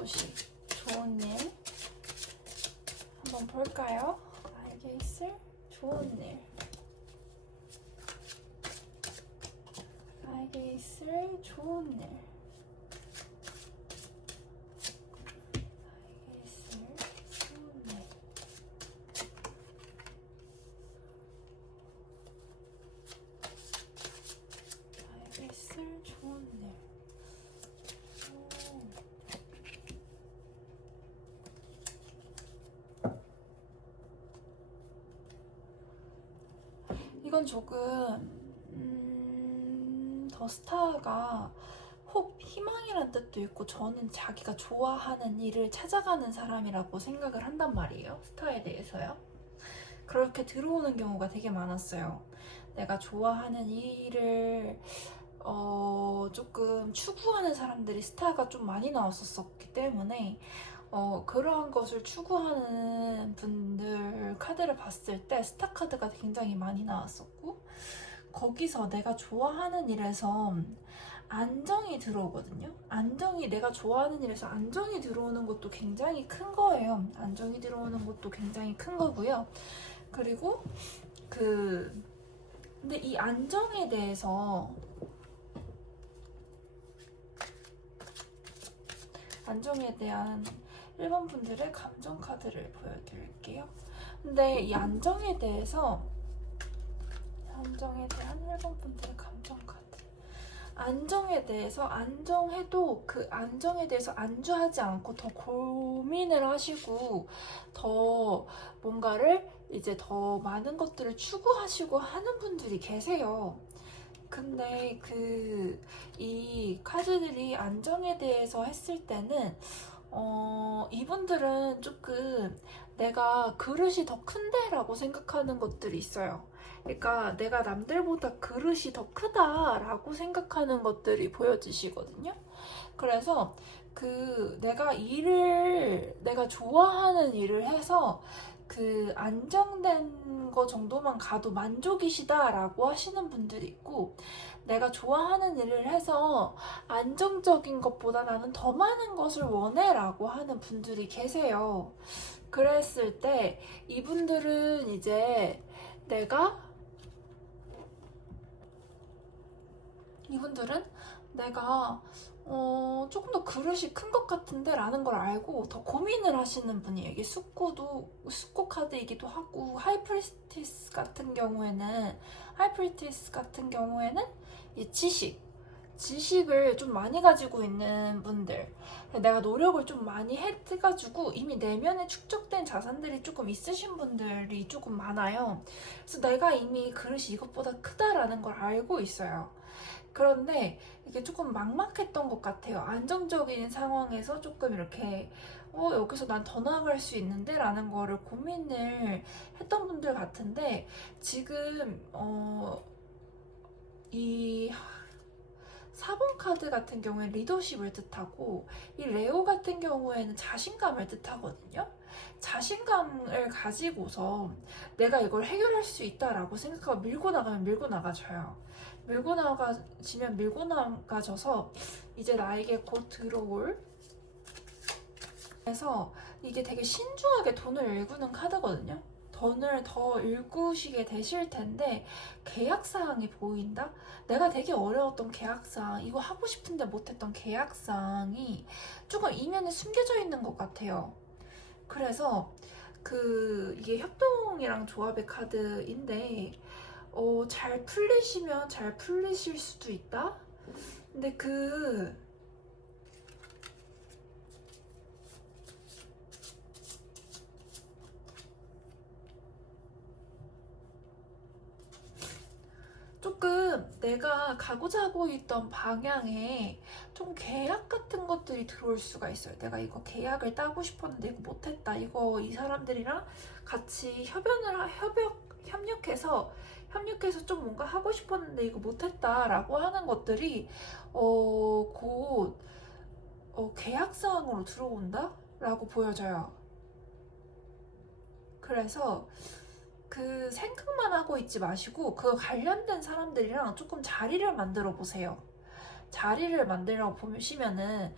소식, 좋은 일 한번 볼까요? 나에게 있을 좋은 일, 나에게 있을 좋은 일, 나에게 있을 좋은 일. 나에게 있을 좋은 일. 이건 조금 더 스타가 혹 희망이란 뜻도 있고, 저는 자기가 좋아하는 일을 찾아가는 사람이라고 생각을 한단 말이에요. 스타에 대해서요. 그렇게 들어오는 경우가 되게 많았어요. 내가 좋아하는 일을 조금 추구하는 사람들이 스타가 좀 많이 나왔었기 때문에 그러한 것을 추구하는 분들 카드를 봤을 때 스타 카드가 굉장히 많이 나왔었고, 거기서 내가 좋아하는 일에서 안정이 들어오거든요. 내가 좋아하는 일에서 안정이 들어오는 것도 굉장히 큰 거예요. 안정이 들어오는 것도 굉장히 큰 거고요. 그리고 근데 이 안정에 대해서 안정에 대한 1번 분들의 감정 카드를 보여드릴게요. 근데 이 안정에 대한 1번 분들의 감정 카드. 안정에 대해서 안정해도 그 안정에 대해서 안주하지 않고 더 고민을 하시고 더 뭔가를 이제 더 많은 것들을 추구하시고 하는 분들이 계세요. 근데 이 카드들이 안정에 대해서 했을 때는 이분들은 조금 내가 그릇이 더 큰데 라고 생각하는 것들이 있어요. 그러니까 내가 남들보다 그릇이 더 크다라고 생각하는 것들이 보여지시거든요. 그래서 내가 좋아하는 일을 해서 안정된 거 정도만 가도 만족이시다라고 하시는 분들이 있고, 내가 좋아하는 일을 해서 안정적인 것보다 나는 더 많은 것을 원해 라고 하는 분들이 계세요. 그랬을 때 이분들은 이제 내가 조금 더 그릇이 큰 것 같은데 라는 걸 알고 더 고민을 하시는 분이에요. 이게 숙고 카드이기도 하고, 하이프리스티스 같은 경우에는 이 지식을 좀 많이 가지고 있는 분들, 내가 노력을 좀 많이 해가지고 이미 내면에 축적된 자산들이 조금 있으신 분들이 조금 많아요. 그래서 내가 이미 그릇이 이것보다 크다라는 걸 알고 있어요. 그런데 이게 조금 막막했던 것 같아요. 안정적인 상황에서 조금 이렇게 여기서 난 더 나아갈 수 있는데 라는 거를 고민을 했던 분들 같은데, 지금 이 4번 카드 같은 경우에 리더십을 뜻하고, 이 레오 같은 경우에는 자신감을 뜻하거든요. 자신감을 가지고서 내가 이걸 해결할 수 있다라고 생각하고 밀고 나가면 밀고 나가져요. 밀고 나가져서 이제 나에게 곧 들어올, 그래서 이게 되게 신중하게 돈을 일구는 카드거든요. 돈을 더 일구시게 되실 텐데, 계약사항이 보인다? 내가 되게 어려웠던 계약사항, 이거 하고 싶은데 못했던 계약사항이 조금 이면에 숨겨져 있는 것 같아요. 그래서 이게 협동이랑 조합의 카드인데, 잘 풀리시면 잘 풀리실 수도 있다? 근데 조금 내가 가고자 하고 있던 방향에 좀 계약 같은 것들이 들어올 수가 있어요. 내가 이거 계약을 따고 싶었는데 이거 못했다. 이 사람들이랑 같이 협력해서 좀 뭔가 하고 싶었는데 이거 못했다라고 하는 것들이 곧 계약사항으로 들어온다라고 보여져요. 그래서 생각만 하고 있지 마시고 그 관련된 사람들이랑 조금 자리를 만들어 보세요. 자리를 만들어 보시면은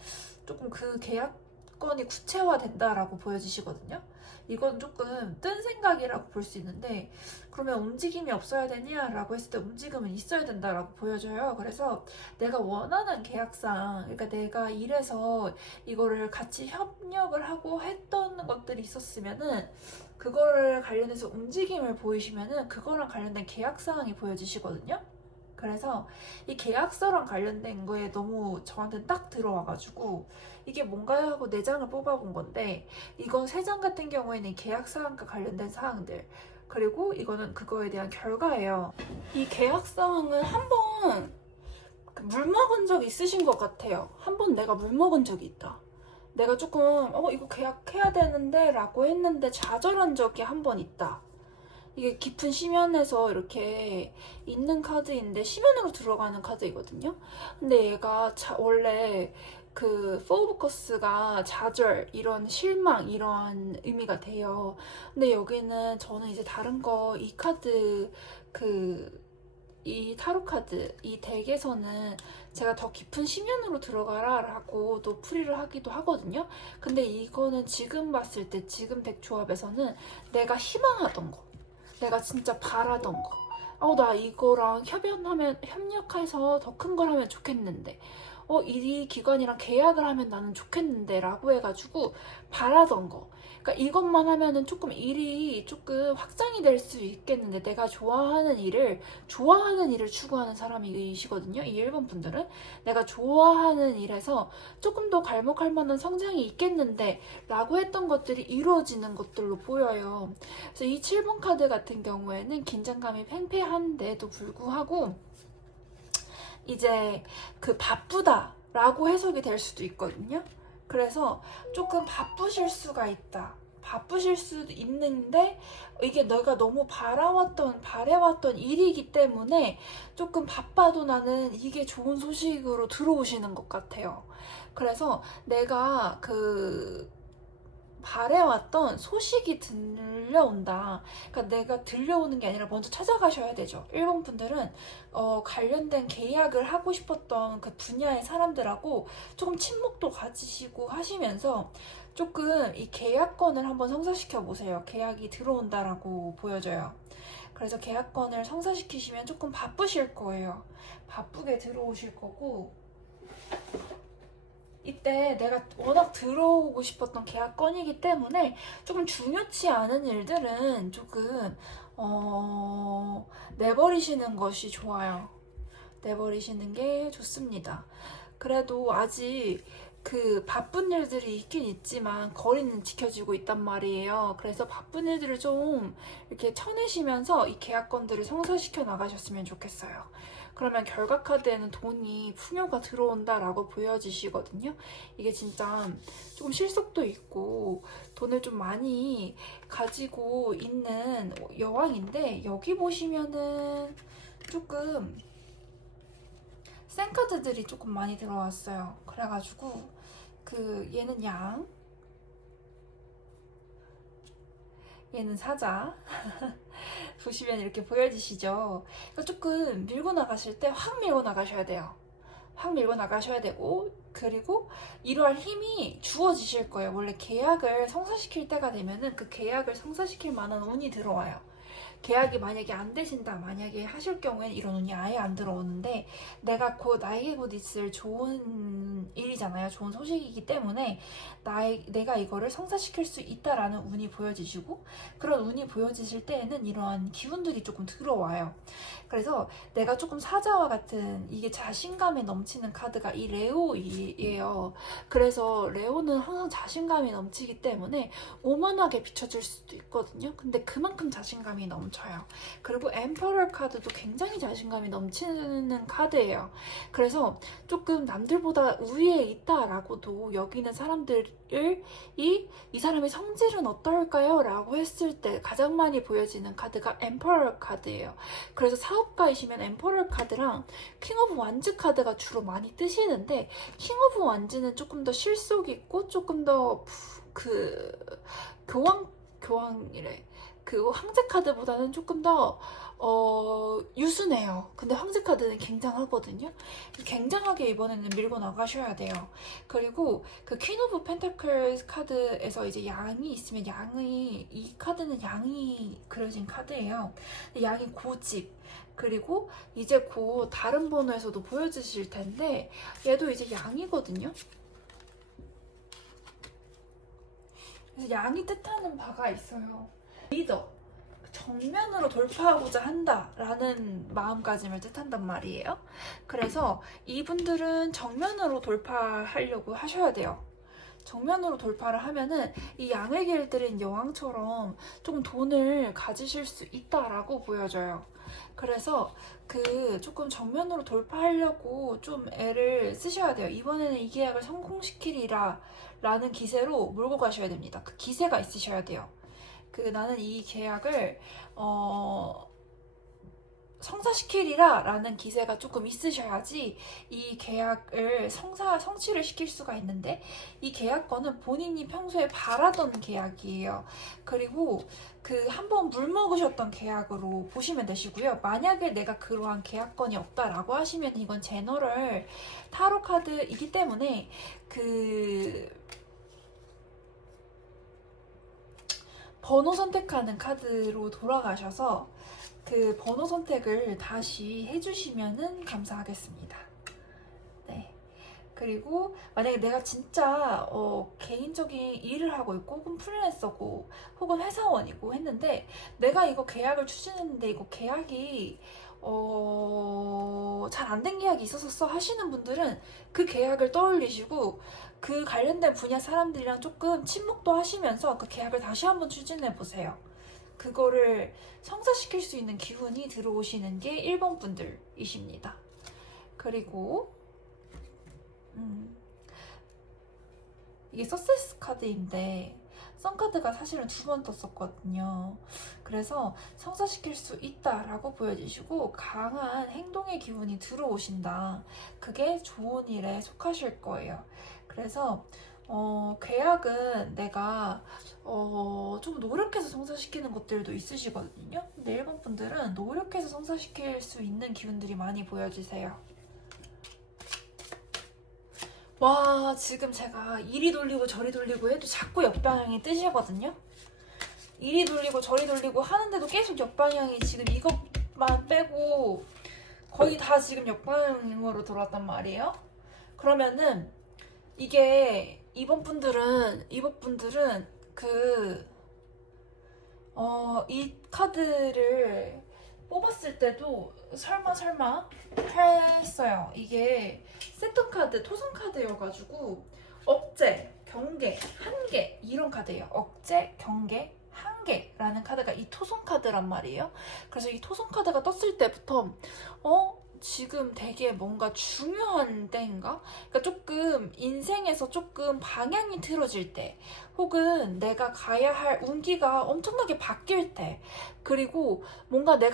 조금 그 계약 조건이 구체화된다라고 보여지시거든요. 이건 조금 뜬 생각이라고 볼 수 있는데, 그러면 움직임이 없어야 되냐라고 했을 때 움직임은 있어야 된다라고 보여져요. 그래서 내가 원하는 계약상, 그러니까 내가 일해서 이거를 같이 협력을 하고 했던 것들이 있었으면은 그거를 관련해서 움직임을 보이시면은 그거랑 관련된 계약사항이 보여지시거든요. 그래서 이 계약서랑 관련된 거에 너무 저한테는 딱 들어와가지고 이게 뭔가요 하고 4장을 뽑아본 건데, 이건 3장 같은 경우에는 계약사항과 관련된 사항들, 그리고 이거는 그거에 대한 결과예요. 이 계약사항은 한번 물 먹은 적 있으신 것 같아요. 한번 내가 물 먹은 적이 있다. 내가 조금 이거 계약해야 되는데 라고 했는데 좌절한 적이 한 번 있다. 이게 깊은 심연에서 이렇게 있는 카드인데 심연으로 들어가는 카드이거든요. 근데 얘가 원래 그 포브커스가 좌절, 이런 실망, 이런 의미가 돼요. 근데 여기는 저는 이제 다른 거 이 카드 이 타로 카드 이 덱에서는 제가 더 깊은 심연으로 들어가라 라고 또 풀이를 하기도 하거든요. 근데 이거는 지금 봤을 때 지금 덱 조합에서는 내가 희망하던 거, 내가 진짜 바라던 거, 나 이거랑 협력해서 더 큰 걸 하면 좋겠는데, 이 기관이랑 계약을 하면 나는 좋겠는데 라고 해가지고 바라던 거, 그러니까 이것만 하면은 조금 일이 조금 확장이 될 수 있겠는데, 내가 좋아하는 일을 추구하는 사람이시거든요. 이 1번 분들은 내가 좋아하는 일에서 조금 더 갈목할 만한 성장이 있겠는데 라고 했던 것들이 이루어지는 것들로 보여요. 그래서 이 7번 카드 같은 경우에는 긴장감이 팽팽한데도 불구하고 이제 그 바쁘다 라고 해석이 될 수도 있거든요. 그래서 조금 바쁘실 수가 있다. 바쁘실 수도 있는데 이게 내가 너무 바래왔던 일이기 때문에 조금 바빠도 나는 이게 좋은 소식으로 들어오시는 것 같아요. 그래서 내가 바래왔던 소식이 들려온다. 그러니까 내가 들려오는 게 아니라 먼저 찾아가셔야 되죠. 1번 분들은 관련된 계약을 하고 싶었던 그 분야의 사람들하고 조금 친목도 가지시고 하시면서 조금 이 계약권을 한번 성사시켜 보세요. 계약이 들어온다라고 보여져요. 그래서 계약권을 성사시키시면 조금 바쁘실 거예요. 바쁘게 들어오실 거고, 이때 내가 워낙 들어오고 싶었던 계약건이기 때문에 조금 중요치 않은 일들은 조금 내버리시는 것이 좋아요. 내버리시는 게 좋습니다. 그래도 아직 그 바쁜 일들이 있긴 있지만 거리는 지켜지고 있단 말이에요. 그래서 바쁜 일들을 좀 이렇게 쳐내시면서 이 계약건들을 성사시켜 나가셨으면 좋겠어요. 그러면 결과 카드에는 돈이 풍요가 들어온다라고 보여지시거든요. 이게 진짜 조금 실속도 있고 돈을 좀 많이 가지고 있는 여왕인데, 여기 보시면은 조금 센 카드들이 조금 많이 들어왔어요. 그래가지고 얘는 양, 얘는 사자. 보시면 이렇게 보여지시죠? 그러니까 조금 밀고 나가실 때 확 밀고 나가셔야 돼요. 확 밀고 나가셔야 되고, 그리고 이러할 힘이 주어지실 거예요. 원래 계약을 성사시킬 때가 되면은 그 계약을 성사시킬 만한 운이 들어와요. 계약이 만약에 안 되신다, 만약에 하실 경우에는 이런 운이 아예 안 들어오는데, 나에게 곧 있을 좋은 일이잖아요. 좋은 소식이기 때문에 내가 이거를 성사시킬 수 있다라는 운이 보여지시고, 그런 운이 보여지실 때에는 이러한 기운들이 조금 들어와요. 그래서 내가 조금 사자와 같은, 이게 자신감에 넘치는 카드가 이 레오이에요. 그래서 레오는 항상 자신감이 넘치기 때문에 오만하게 비춰질 수도 있거든요. 근데 그만큼 자신감이 넘쳐요. 그리고 엠퍼러 카드도 굉장히 자신감이 넘치는 카드예요. 그래서 조금 남들보다 우위에 있다라고도 여기는 사람들을 이 사람의 성질은 어떨까요? 라고 했을 때 가장 많이 보여지는 카드가 엠퍼러 카드예요. 그래서 사업가이시면 엠퍼러 카드랑 킹 오브 완즈 카드가 주로 많이 뜨시는데, 킹 오브 완즈는 조금 더 실속 있고 조금 더 교황이래. 그 황제 카드보다는 조금 더 유순해요. 근데 황제 카드는 굉장하거든요. 굉장하게 이번에는 밀고 나가셔야 돼요. 그리고 그 퀸 오브 펜타클 카드에서 이제 양이 있으면 이 카드는 양이 그려진 카드예요. 양이 고집. 그리고 이제 곧 다른 번호에서도 보여주실 텐데 얘도 이제 양이거든요. 그래서 양이 뜻하는 바가 있어요. 리더, 정면으로 돌파하고자 한다라는 마음가짐을 뜻한단 말이에요. 그래서 이분들은 정면으로 돌파하려고 하셔야 돼요. 정면으로 돌파를 하면은 이 양의 길들인 여왕처럼 조금 돈을 가지실 수 있다라고 보여져요. 그래서 그 조금 정면으로 돌파하려고 좀 애를 쓰셔야 돼요. 이번에는 이 계약을 성공시키리라 라는 기세로 몰고 가셔야 됩니다. 그 기세가 있으셔야 돼요. 그 나는 이 계약을 성사시키리라 라는 기세가 조금 있으셔야지 이 계약을 성취를 시킬 수가 있는데, 이 계약권은 본인이 평소에 바라던 계약이에요. 그리고 그 한번 물먹으셨던 계약으로 보시면 되시고요. 만약에 내가 그러한 계약권이 없다라고 하시면 이건 제너럴 타로 카드이기 때문에 그 번호 선택하는 카드로 돌아가셔서 그 번호 선택을 다시 해주시면 감사하겠습니다. 네. 그리고 만약에 내가 진짜 개인적인 일을 하고 있고 혹은 프리랜서고 혹은 회사원이고 했는데 내가 이거 계약을 추진했는데 이거 계약이 잘 안 된 계약이 있었어 하시는 분들은 그 계약을 떠올리시고 그 관련된 분야 사람들이랑 조금 친목도 하시면서 그 계약을 다시 한번 추진해 보세요. 그거를 성사시킬 수 있는 기운이 들어오시는 게 1번 분들이십니다. 그리고 이게 서세스 카드인데 썬카드가 사실은 2번 떴었거든요. 그래서 성사시킬 수 있다라고 보여지시고 강한 행동의 기운이 들어오신다. 그게 좋은 일에 속하실 거예요. 그래서 계약은 내가 좀 노력해서 성사시키는 것들도 있으시거든요. 근데 1번 분들은 노력해서 성사시킬 수 있는 기운들이 많이 보여지세요. 와, 지금 제가 이리 돌리고 저리 돌리고 해도 자꾸 역방향이 뜨시거든요. 이리 돌리고 저리 돌리고 하는데도 계속 역방향이 지금 이것만 빼고 거의 다 지금 역방향으로 돌았단 말이에요. 그러면은 이게 이번 분들은 이 카드를 뽑았을 때도 설마 했어요. 이게 세턴 카드, 토성 카드여가지고 억제, 경계, 한계 이런 카드예요. 억제, 경계, 한계라는 카드가 이 토성 카드란 말이에요. 그래서 이 토성 카드가 떴을 때부터 지금 되게 뭔가 중요한 때인가? 그러니까 조금 인생에서 조금 방향이 틀어질 때, 혹은 내가 가야 할 운기가 엄청나게 바뀔 때, 그리고 뭔가 내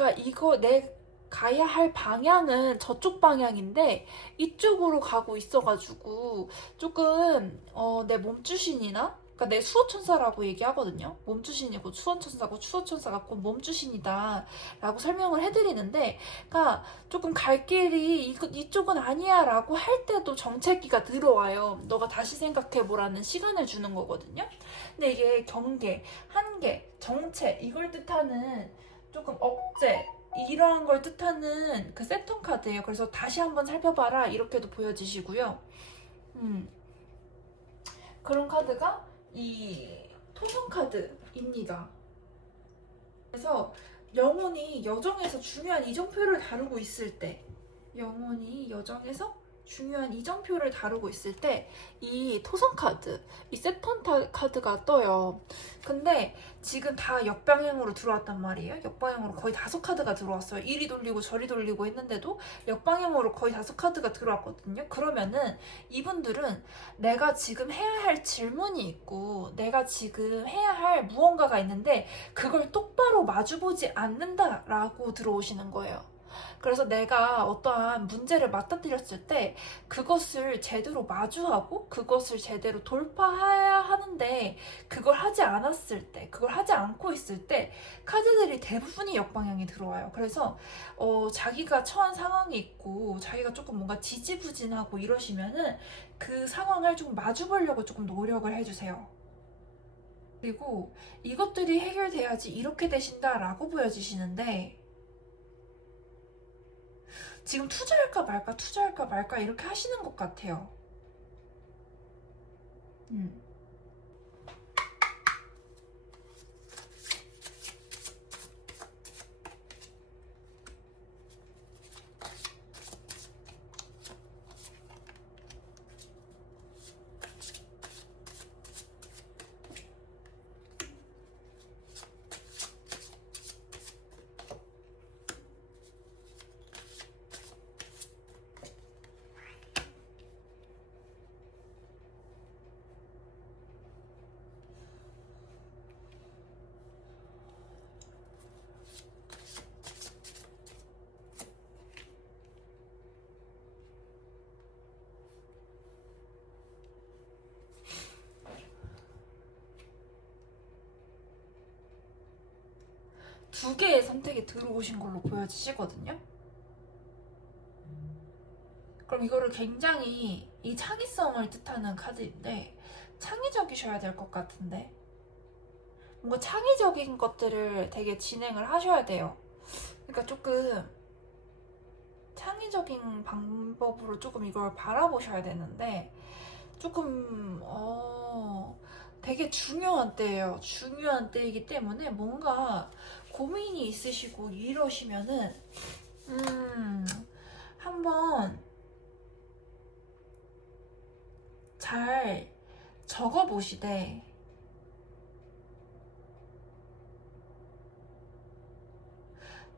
가야 할 방향은 저쪽 방향인데 이쪽으로 가고 있어가지고 조금 내 몸주신이나, 그러니까 내 수호천사라고 얘기하거든요. 몸주신이 곧 수호천사고 수호천사가 곧 몸주신이다 라고 설명을 해드리는데, 그러니까 조금 갈 길이 이쪽은 아니야 라고 할 때도 정체기가 들어와요. 너가 다시 생각해보라는 시간을 주는 거거든요. 근데 이게 경계, 한계, 정체 이걸 뜻하는 조금 억제 이런 걸 뜻하는 그 세턴 카드예요. 그래서 다시 한번 살펴봐라 이렇게도 보여지시고요. 그런 카드가 이 토성 카드입니다. 그래서 영혼이 여정에서 중요한 이정표를 다루고 있을 때, 이 토성 카드, 이 세턴 카드가 떠요. 근데 지금 다 역방향으로 들어왔단 말이에요. 역방향으로 거의 5카드가 들어왔어요. 이리 돌리고 저리 돌리고 했는데도 역방향으로 거의 5카드가 들어왔거든요. 그러면은 이분들은 내가 지금 해야 할 질문이 있고 내가 지금 해야 할 무언가가 있는데 그걸 똑바로 마주보지 않는다라고 들어오시는 거예요. 그래서 내가 어떠한 문제를 맞닥뜨렸을 때 그것을 제대로 마주하고 그것을 제대로 돌파해야 하는데 그걸 하지 않았을 때, 그걸 하지 않고 있을 때 카드들이 대부분이 역방향이 들어와요. 그래서 자기가 처한 상황이 있고 자기가 조금 뭔가 지지부진하고 이러시면은 그 상황을 좀 마주보려고 조금 노력을 해주세요. 그리고 이것들이 해결돼야지 이렇게 되신다라고 보여지시는데 지금 투자할까 말까 이렇게 하시는 것 같아요. 음. 두 개의 선택이 들어오신 걸로 보여지시거든요. 그럼 이거를 굉장히 이 창의성을 뜻하는 카드인데 창의적이셔야 될 것 같은데 뭔가 창의적인 것들을 되게 진행을 하셔야 돼요. 그러니까 조금 창의적인 방법으로 조금 이걸 바라보셔야 되는데 조금 되게 중요한 때예요. 중요한 때이기 때문에 뭔가 고민이 있으시고 이러시면은 한번 잘 적어보시되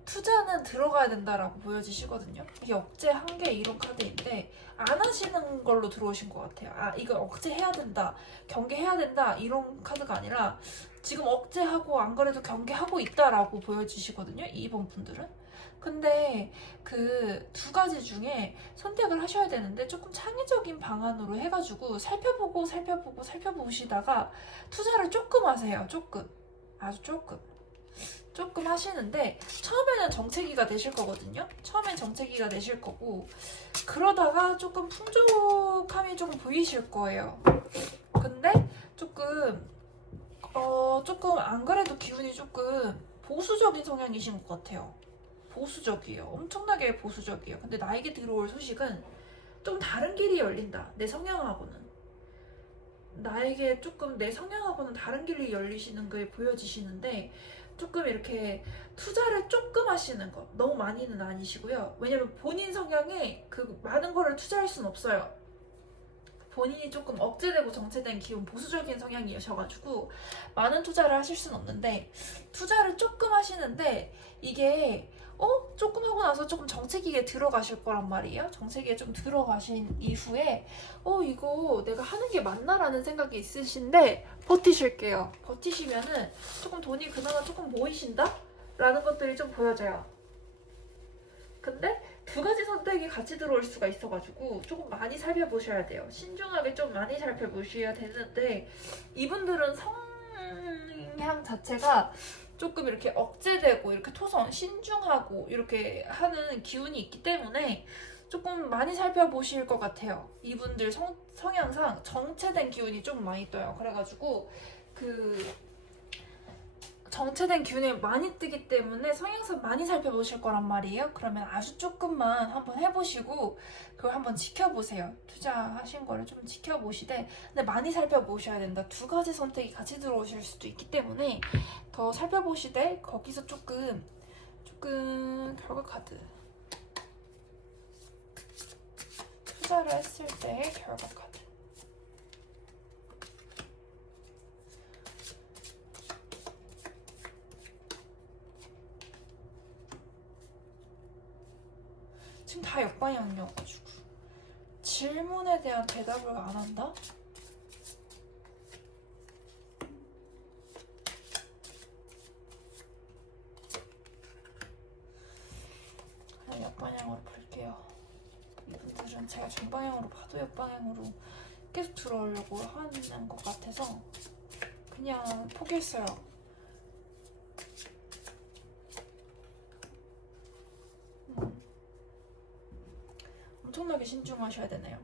투자는 들어가야 된다라고 보여지시거든요. 이게 억제 한계 이론 카드인데 안 하시는 걸로 들어오신 것 같아요. 아 이거 억제해야 된다, 경계해야 된다 이런 카드가 아니라 지금 억제하고 안 그래도 경계하고 있다라고 보여지시거든요. 2번 분들은. 근데 그 두 가지 중에 선택을 하셔야 되는데 조금 창의적인 방안으로 해가지고 살펴보시다가 투자를 조금 하세요. 조금, 아주 조금 하시는데 처음에는 정체기가 되실 거거든요. 처음엔 정체기가 되실 거고 그러다가 조금 풍족함이 조금 보이실 거예요. 근데 조금 안 그래도 기분이 조금 보수적인 성향이신 것 같아요. 보수적이에요. 엄청나게 보수적이에요. 근데 나에게 들어올 소식은 좀 다른 길이 열린다. 내 성향하고는. 나에게 조금 내 성향하고는 다른 길이 열리시는 게 보여지시는데 조금 이렇게 투자를 조금 하시는 거 너무 많이는 아니시고요. 왜냐면 본인 성향에 그 많은 거를 투자할 수는 없어요. 본인이 조금 억제되고 정체된 기운 보수적인 성향이셔가지고 많은 투자를 하실 수는 없는데 투자를 조금 하시는데 이게 조금 하고 나서 조금 정체기에 들어가실 거란 말이에요. 정체기에 좀 들어가신 이후에 이거 내가 하는 게 맞나라는 생각이 있으신데 버티실게요. 버티시면은 조금 돈이 그나마 조금 모이신다? 라는 것들이 좀 보여져요. 근데 두 가지 선택이 같이 들어올 수가 있어가지고 조금 많이 살펴보셔야 돼요. 신중하게 좀 많이 살펴보셔야 되는데 이분들은 성향 자체가 조금 이렇게 억제되고 이렇게 토성, 신중하고 이렇게 하는 기운이 있기 때문에 조금 많이 살펴보실 것 같아요. 이분들 성향상 정체된 기운이 좀 많이 떠요. 그래가지고 그 정체된 기운이 많이 뜨기 때문에 성향상 많이 살펴보실 거란 말이에요. 그러면 아주 조금만 한번 해보시고 그걸 한번 지켜보세요. 투자하신 거를 좀 지켜보시되 근데 많이 살펴보셔야 된다. 두 가지 선택이 같이 들어오실 수도 있기 때문에 더 살펴보시되 거기서 조금 결과 카드 투자를 했을 때의 결과 카드 지금 다 역방향이어가지고 질문에 대한 대답을 안 한다? 정방향으로 봐도 역방향으로 계속 들어오려고 하는 것 같아서 그냥 포기했어요. 엄청나게 신중하셔야 되네요.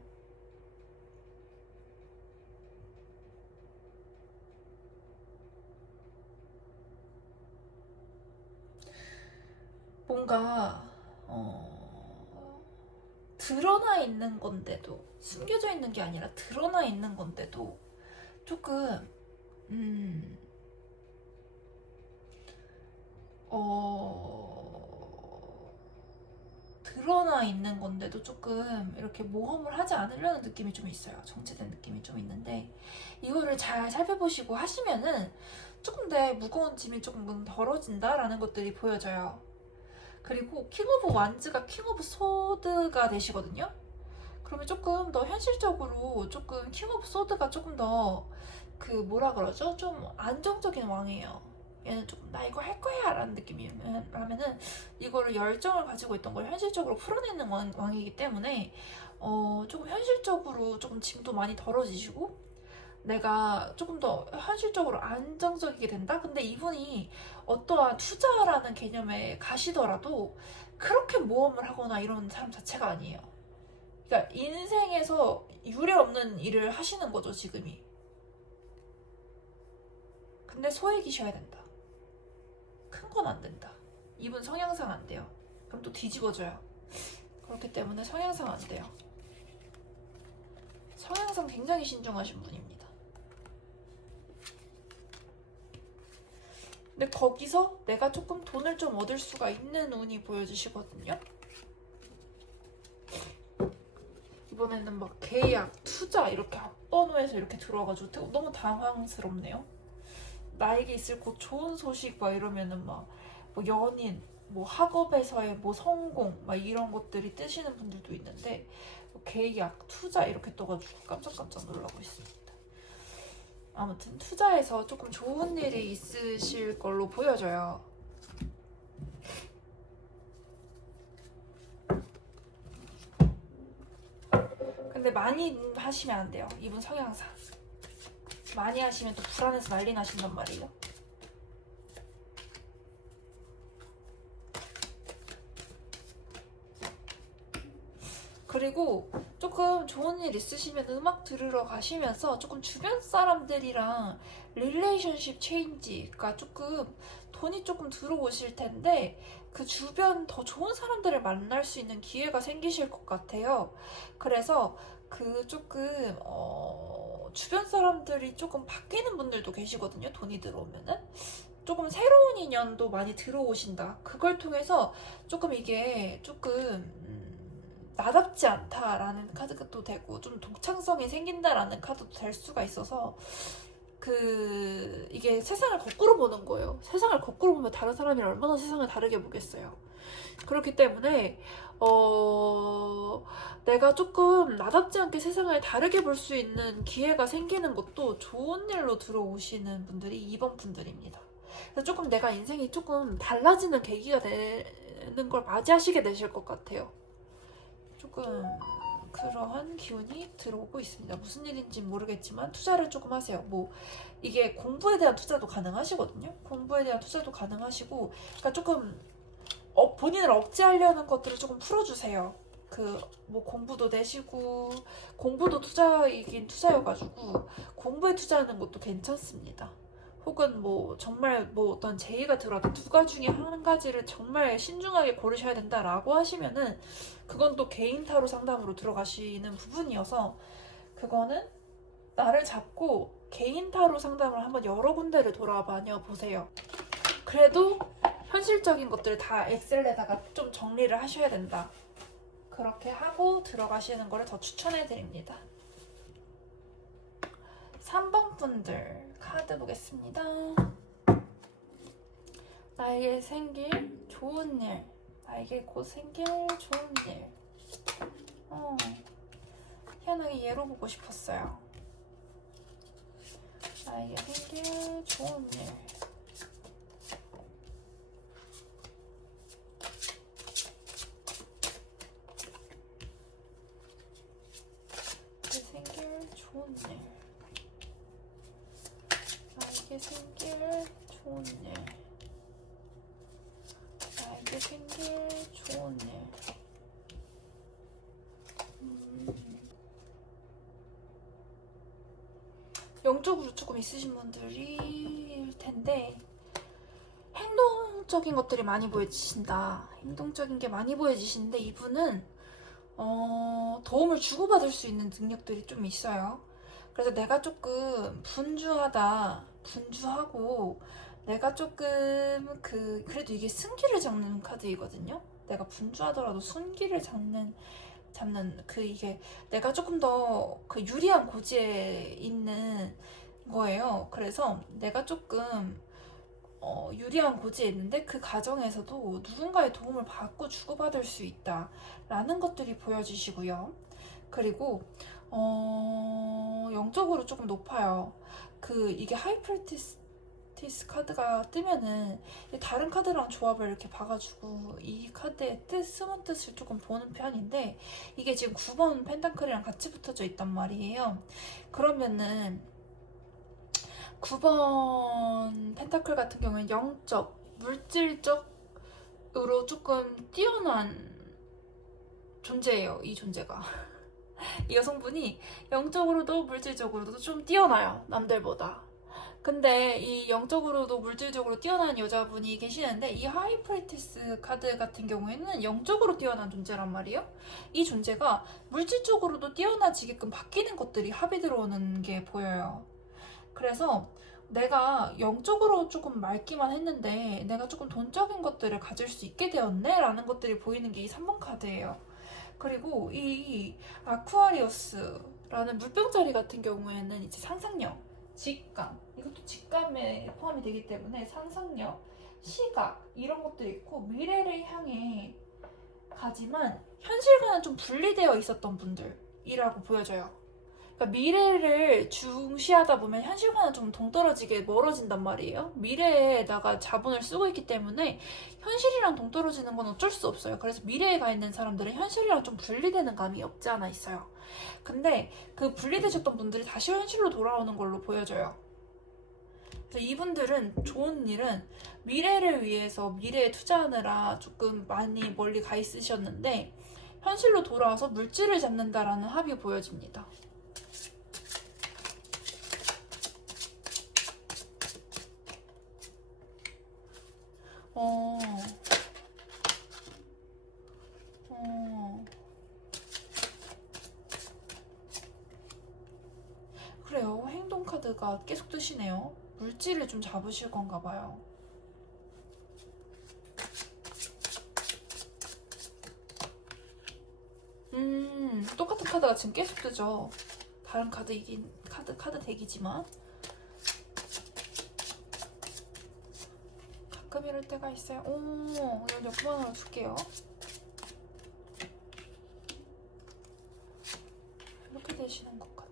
뭔가 드러나 있는 건데도, 숨겨져 있는 게 아니라 드러나 있는 건데도 조금 드러나 있는 건데도 조금 이렇게 모험을 하지 않으려는 느낌이 좀 있어요. 정체된 느낌이 좀 있는데, 이거를 잘 살펴보시고 하시면은 조금 내 무거운 짐이 조금 덜어진다라는 것들이 보여져요. 그리고 킹 오브 완즈가 킹 오브 소드가 되시거든요. 그러면 조금 더 현실적으로 조금 킹 오브 소드가 조금 더 그 뭐라 그러죠? 좀 안정적인 왕이에요. 얘는 조금 나 이거 할 거야 라는 느낌이라면은 이거를 열정을 가지고 있던 걸 현실적으로 풀어내는 왕이기 때문에 조금 현실적으로 조금 짐도 많이 덜어지시고 내가 조금 더 현실적으로 안정적이게 된다? 근데 이분이 어떠한 투자라는 개념에 가시더라도 그렇게 모험을 하거나 이런 사람 자체가 아니에요. 그러니까 인생에서 유례 없는 일을 하시는 거죠, 지금이. 근데 소액이셔야 된다. 큰 건 안 된다. 이분 성향상 안 돼요. 그럼 또 뒤집어져요. 그렇기 때문에 성향상 안 돼요. 성향상 굉장히 신중하신 분입니다. 근데 거기서 내가 조금 돈을 좀 얻을 수가 있는 운이 보여지시거든요. 이번에는 막 계약, 투자 이렇게 앞번호에서 이렇게 들어와가지고 너무 당황스럽네요. 나에게 있을 곧 좋은 소식 막 이러면은 막 뭐 연인, 뭐 학업에서의 뭐 성공 막 이런 것들이 뜨시는 분들도 있는데 뭐 계약, 투자 이렇게 떠가지고 깜짝깜짝 놀라고 있습니다. 아무튼 투자에서 조금 좋은 일이 있으실 걸로 보여져요. 근데 많이 하시면 안 돼요. 이분 성향상. 많이 하시면 또 불안해서 난리 나신단 말이에요. 그리고 조금 좋은 일 있으시면 음악 들으러 가시면서 조금 주변 사람들이랑 릴레이션십 체인지가 조금 돈이 조금 들어오실 텐데 그 주변 더 좋은 사람들을 만날 수 있는 기회가 생기실 것 같아요. 그래서 그 조금 주변 사람들이 조금 바뀌는 분들도 계시거든요. 돈이 들어오면은 조금 새로운 인연도 많이 들어오신다. 그걸 통해서 조금 이게 조금 나답지 않다라는 카드도 되고 좀 독창성이 생긴다라는 카드도 될 수가 있어서 이게 세상을 거꾸로 보는 거예요. 세상을 거꾸로 보면 다른 사람이 얼마나 세상을 다르게 보겠어요. 그렇기 때문에 내가 조금 나답지 않게 세상을 다르게 볼 수 있는 기회가 생기는 것도 좋은 일로 들어오시는 분들이 2번 분들입니다. 그래서 조금 내가 인생이 조금 달라지는 계기가 되는 걸 맞이하시게 되실 것 같아요. 조금 그러한 기운이 들어오고 있습니다. 무슨 일인지 모르겠지만 투자를 조금 하세요. 뭐 이게 공부에 대한 투자도 가능하시거든요. 공부에 대한 투자도 가능하시고, 그러니까 조금 본인을 억제하려는 것들을 조금 풀어주세요. 뭐 공부도 내시고 공부도 투자이긴 투자여가지고 공부에 투자하는 것도 괜찮습니다. 혹은 뭐 정말 뭐 어떤 제의가 들어도 두 가지 중에 한 가지를 정말 신중하게 고르셔야 된다라고 하시면은 그건 또 개인 타로 상담으로 들어가시는 부분이어서 그거는 나를 잡고 개인 타로 상담을 한번 여러 군데를 돌아다녀 보세요. 그래도 현실적인 것들을 다 엑셀에다가 좀 정리를 하셔야 된다. 그렇게 하고 들어가시는 거를 더 추천해 드립니다. 3번 분들 카드 보겠습니다. 나에게 생길 좋은 일, 나에게 곧 생길 좋은 일. 희한하게 얘로 보고 싶었어요. 나에게 생길 좋은 일. 생길 좋은 일. 나에게 생길 좋은 일. 영적으로 조금 있으신 분들일 텐데 행동적인 것들이 많이 보여지신다. 행동적인 게 많이 보여지시는데 이분은 도움을 주고받을 수 있는 능력들이 좀 있어요. 그래서 내가 조금 분주하고 내가 조금 그래도 이게 승기를 잡는 카드이거든요. 내가 분주하더라도 승기를 잡는 이게 내가 조금 더 유리한 고지에 있는 거예요. 그래서 내가 조금 유리한 고지에 있는데 그 과정에서도 누군가의 도움을 받고 주고받을 수 있다라는 것들이 보여지시고요. 그리고 영적으로 조금 높아요. 이게 하이프리티스 카드가 뜨면은 다른 카드랑 조합을 이렇게 봐가지고 이 카드의 숨은 뜻을 조금 보는 편인데 이게 지금 9번 펜타클이랑 같이 붙어져 있단 말이에요. 그러면은 9번 펜타클 같은 경우는 영적, 물질적으로 조금 뛰어난 존재예요. 이 존재가. 이 여성분이 영적으로도 물질적으로도 좀 뛰어나요. 남들보다. 근데 이 영적으로도 물질적으로 뛰어난 여자분이 계시는데 이 하이프리티스 카드 같은 경우에는 영적으로 뛰어난 존재란 말이에요. 이 존재가 물질적으로도 뛰어나지게끔 바뀌는 것들이 합이 들어오는 게 보여요. 그래서 내가 영적으로 조금 맑기만 했는데 내가 조금 돈적인 것들을 가질 수 있게 되었네 라는 것들이 보이는 게 이 3번 카드예요. 그리고 이 아쿠아리우스라는 물병자리 같은 경우에는 이제 상상력, 직감, 이것도 직감에 포함이 되기 때문에 상상력, 시각 이런 것들이 있고 미래를 향해 가지만 현실과는 좀 분리되어 있었던 분들이라고 보여져요. 그러니까 미래를 중시하다 보면 현실과는 좀 동떨어지게 멀어진단 말이에요. 미래에다가 자본을 쓰고 있기 때문에 현실이랑 동떨어지는 건 어쩔 수 없어요. 그래서 미래에 가 있는 사람들은 현실이랑 좀 분리되는 감이 없지 않아 있어요. 근데 그 분리되셨던 분들이 다시 현실로 돌아오는 걸로 보여져요. 그래서 이분들은 좋은 일은 미래를 위해서 미래에 투자하느라 조금 많이 멀리 가 있으셨는데 현실로 돌아와서 물질을 잡는다라는 합이 보여집니다. 그래요. 행동 카드가 계속 뜨시네요. 물질을 좀 잡으실 건가 봐요. 똑같은 카드가 지금 계속 뜨죠. 다른 카드이긴 카드 덱이지만 가끔 이럴 때가 있어요. 이건 6만원으로 줄게요. 이렇게 되시는 것 같아요.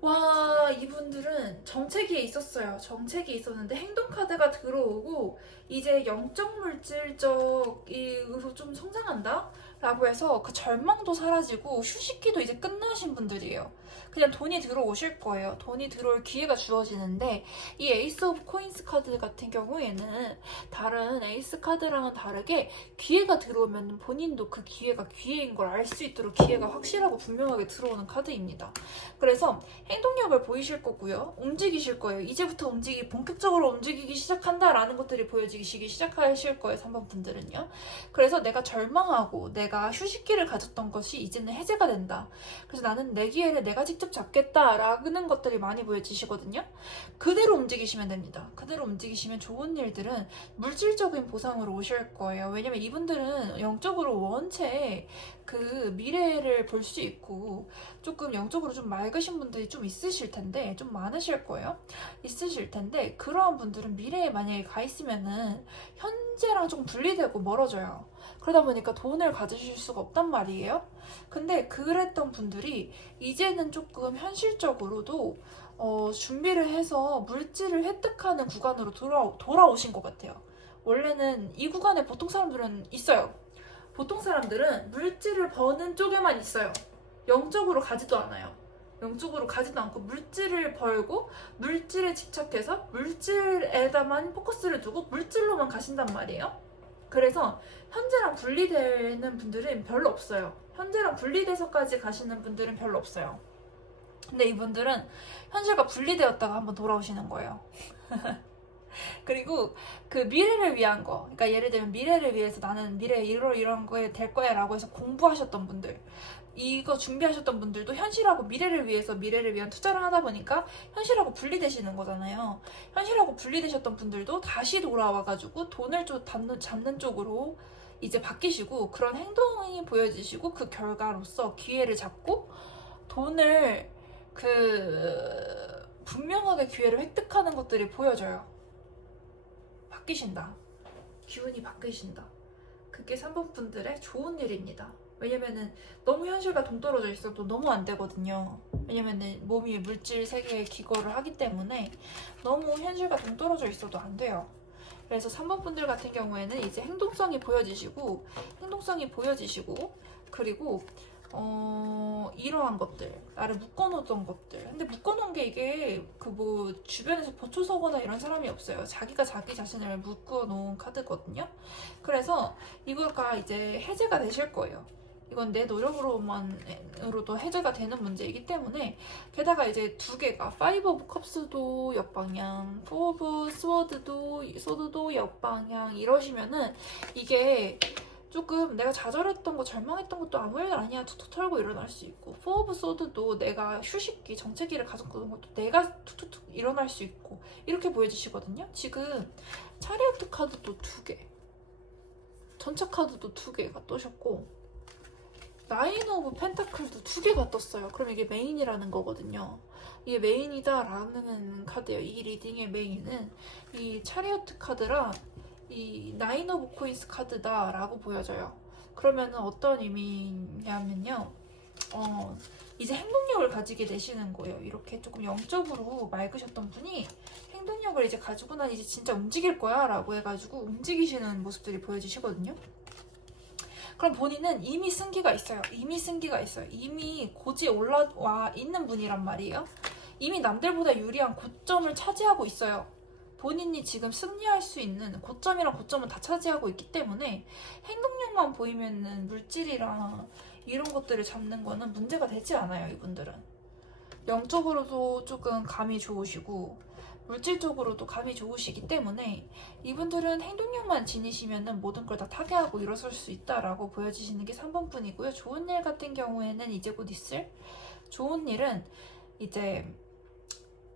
와, 이분들은 정체기에 있었어요. 정체기에 있었는데 행동 카드가 들어오고 이제 영적 물질적으로 좀 성장한다? 라고 해서 그 절망도 사라지고 휴식기도 이제 끝나신 분들이에요. 그냥 돈이 들어오실 거예요. 돈이 들어올 기회가 주어지는데 이 에이스 오브 코인스 카드 같은 경우에는 다른 에이스 카드랑은 다르게 기회가 들어오면 본인도 그 기회가 기회인 걸 알 수 있도록 기회가 확실하고 분명하게 들어오는 카드입니다. 그래서 행동력을 보이실 거고요. 움직이실 거예요. 이제부터 본격적으로 움직이기 시작한다라는 것들이 보여지기 시작하실 거예요. 3번 분들은요. 그래서 내가 절망하고 내가 휴식기를 가졌던 것이 이제는 해제가 된다. 그래서 나는 내 기회를 내가 직접 잡겠다라는 것들이 많이 보여지시거든요. 그대로 움직이시면 됩니다. 그대로 움직이시면 좋은 일들은 물질적인 보상으로 오실 거예요. 왜냐면 이분들은 영적으로 원체 그 미래를 볼 수 있고 조금 영적으로 좀 맑으신 분들이 좀 있으실 텐데 좀 많으실 거예요. 있으실 텐데 그러한 분들은 미래에 만약에 가 있으면은 현재랑 좀 분리되고 멀어져요. 그러다 보니까 돈을 가지실 수가 없단 말이에요. 근데 그랬던 분들이 이제는 조금 현실적으로도 준비를 해서 물질을 획득하는 구간으로 돌아오신 것 같아요. 원래는 이 구간에 보통 사람들은 있어요. 보통 사람들은 물질을 버는 쪽에만 있어요. 영적으로 가지도 않아요. 영적으로 가지도 않고 물질을 벌고 물질에 집착해서 물질에다만 포커스를 두고 물질로만 가신단 말이에요. 그래서 현재랑 분리되는 분들은 별로 없어요. 현재랑 분리돼서까지 가시는 분들은 별로 없어요. 근데 이분들은 현실과 분리되었다가 한번 돌아오시는 거예요. 그리고 그 미래를 위한 거, 그러니까 예를 들면 미래를 위해서 나는 미래에 이런 거에 될 거야 라고 해서 공부하셨던 분들, 이거 준비하셨던 분들도 현실하고 미래를 위해서 미래를 위한 투자를 하다 보니까 현실하고 분리되시는 거잖아요. 현실하고 분리되셨던 분들도 다시 돌아와가지고 돈을 좀 잡는 쪽으로 이제 바뀌시고 그런 행동이 보여지시고 그 결과로서 기회를 잡고 돈을 분명하게 기회를 획득하는 것들이 보여져요. 바뀌신다. 기운이 바뀌신다. 그게 3번 분들의 좋은 일입니다. 왜냐면은 너무 현실과 동떨어져 있어도 너무 안 되거든요. 왜냐면은 몸이 물질 세계에 기거를 하기 때문에 너무 현실과 동떨어져 있어도 안 돼요. 그래서 3번 분들 같은 경우에는 이제 행동성이 보여지시고 그리고 이러한 것들, 나를 묶어놓던 것들. 근데 묶어놓은 게 이게 주변에서 버쳐서거나 이런 사람이 없어요. 자기가 자기 자신을 묶어놓은 카드거든요. 그래서 이거가 이제 해제가 되실 거예요. 이건 내 노력으로도 해제가 되는 문제이기 때문에. 게다가 이제 두 개가 파이브 오브 컵스도 역방향, 포 오브 소드도 역방향 이러시면은 이게 조금 내가 좌절했던 거, 절망했던 것도 아무 일 아니야 툭툭 털고 일어날 수 있고, 포 오브 소드도 내가 휴식기, 정체기를 가졌던 것도 내가 툭툭툭 일어날 수 있고 이렇게 보여지시거든요. 지금 차리어트 카드도 2개, 전차 카드도 2개가 떠셨고 나인 오브 펜타클도 2개가 떴어요. 그럼 이게 메인이라는 거거든요. 이게 메인이다라는 카드예요. 이 리딩의 메인은 이 차리어트 카드랑 이 나인 오브 코인스 카드다라고 보여져요. 그러면은 어떤 의미냐면요. 이제 행동력을 가지게 되시는 거예요. 이렇게 조금 영적으로 맑으셨던 분이 행동력을 이제 가지고 난 이제 진짜 움직일 거야 라고 해가지고 움직이시는 모습들이 보여지시거든요. 그럼 본인은 이미 승기가 있어요. 이미 고지에 올라와 있는 분이란 말이에요. 이미 남들보다 유리한 고점을 차지하고 있어요. 본인이 지금 승리할 수 있는 고점이랑 고점은 다 차지하고 있기 때문에 행동력만 보이면은 물질이랑 이런 것들을 잡는 거는 문제가 되지 않아요. 이분들은 영적으로도 조금 감이 좋으시고 물질적으로도 감이 좋으시기 때문에 이분들은 행동력만 지니시면은 모든 걸 다 타개하고 일어설 수 있다라고 보여지시는 게 3번 분이고요. 좋은 일 같은 경우에는 이제 곧 있을 좋은 일은 이제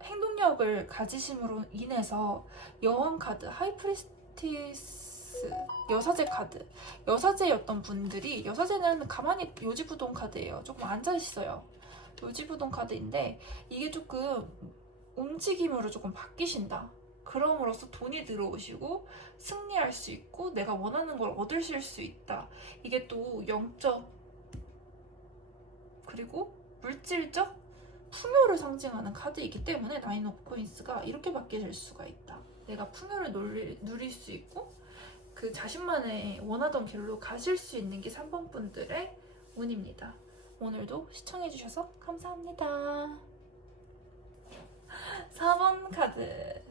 행동력을 가지심으로 인해서 여왕 카드, 하이프리스티스, 여사제 카드, 여사제였던 분들이, 여사제는 가만히 요지부동 카드예요. 조금 앉아있어요. 요지부동 카드인데 이게 조금 움직임으로 조금 바뀌신다. 그럼으로써 돈이 들어오시고 승리할 수 있고 내가 원하는 걸 얻으실 수 있다. 이게 또 영적 그리고 물질적 풍요를 상징하는 카드이기 때문에 나인 오브 코인스가 이렇게 바뀌실 수가 있다. 내가 풍요를 누릴 수 있고 그 자신만의 원하던 길로 가실 수 있는 게 3번 분들의 운입니다. 오늘도 시청해주셔서 감사합니다. 4번 카드,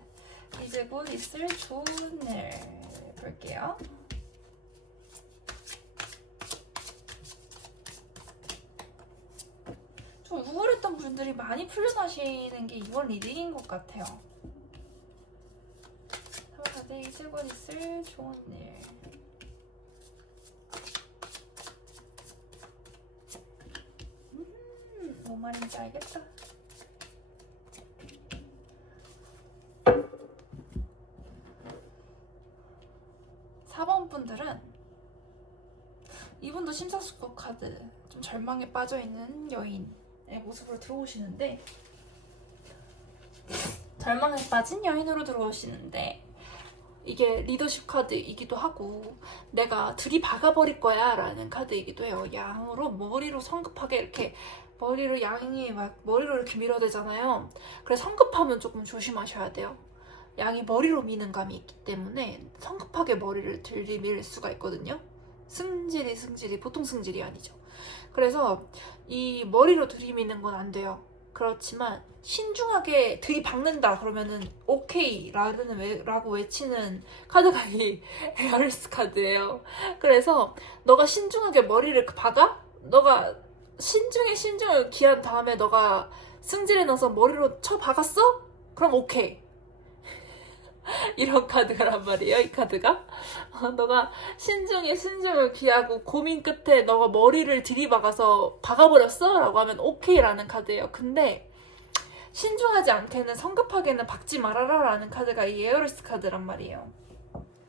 이제 곧 있을 좋은 일 볼게요. 좀 우울했던 분들이 많이 풀려나시는 게 이번 리딩인 것 같아요. 4번 카드, 이제 곧 있을 좋은 일. 뭔 말인지 알겠다. 4번 분들은 이분도 심사숙고 카드, 좀 절망에 빠져있는 여인의 모습으로 들어오시는데, 절망에 빠진 여인으로 들어오시는데 이게 리더십 카드이기도 하고 내가 들이박아버릴 거야 라는 카드이기도 해요. 양으로 머리로 성급하게 이렇게 양이 막 머리로 이렇게 밀어대잖아요. 그래서 성급하면 조금 조심하셔야 돼요. 양이 머리로 미는 감이 있기 때문에 성급하게 머리를 들이밀 수가 있거든요. 승질이 보통 승질이 아니죠. 그래서 이 머리로 들이미는 건 안 돼요. 그렇지만 신중하게 들이박는다 그러면은 오케이 라고 외치는 카드가 이 에어리스 카드예요. 그래서 너가 신중하게 머리를 박아? 너가 신중을 기한 다음에 너가 승질에 나서 머리로 쳐 박았어? 그럼 오케이. 이런 카드란 말이에요, 이 카드가. 너가 신중을 기하고 고민 끝에 너가 머리를 들이박아서 박아버렸어? 라고 하면 오케이라는 카드예요. 근데 신중하지 않게는 성급하게는 박지 말아라 라는 카드가 이 에어리스 카드란 말이에요.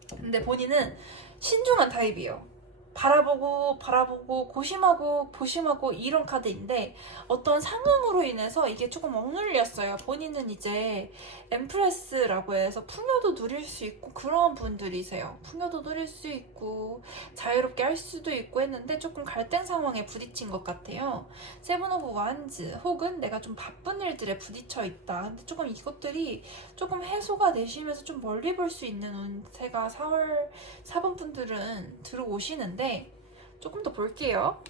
근데 본인은 신중한 타입이에요. 바라보고 고심하고 이런 카드인데 어떤 상황으로 인해서 이게 조금 억눌렸어요. 본인은 이제 엠프레스라고 해서 풍요도 누릴 수 있고 그런 분들이세요. 풍요도 누릴 수 있고 자유롭게 할 수도 있고 했는데 조금 갈등 상황에 부딪힌 것 같아요. 세븐 오브 완즈 혹은 내가 좀 바쁜 일들에 부딪혀 있다. 근데 조금 이것들이 조금 해소가 되시면서 좀 멀리 볼 수 있는 운세가 4번 분들은 들어오시는데 조금 더 볼게요.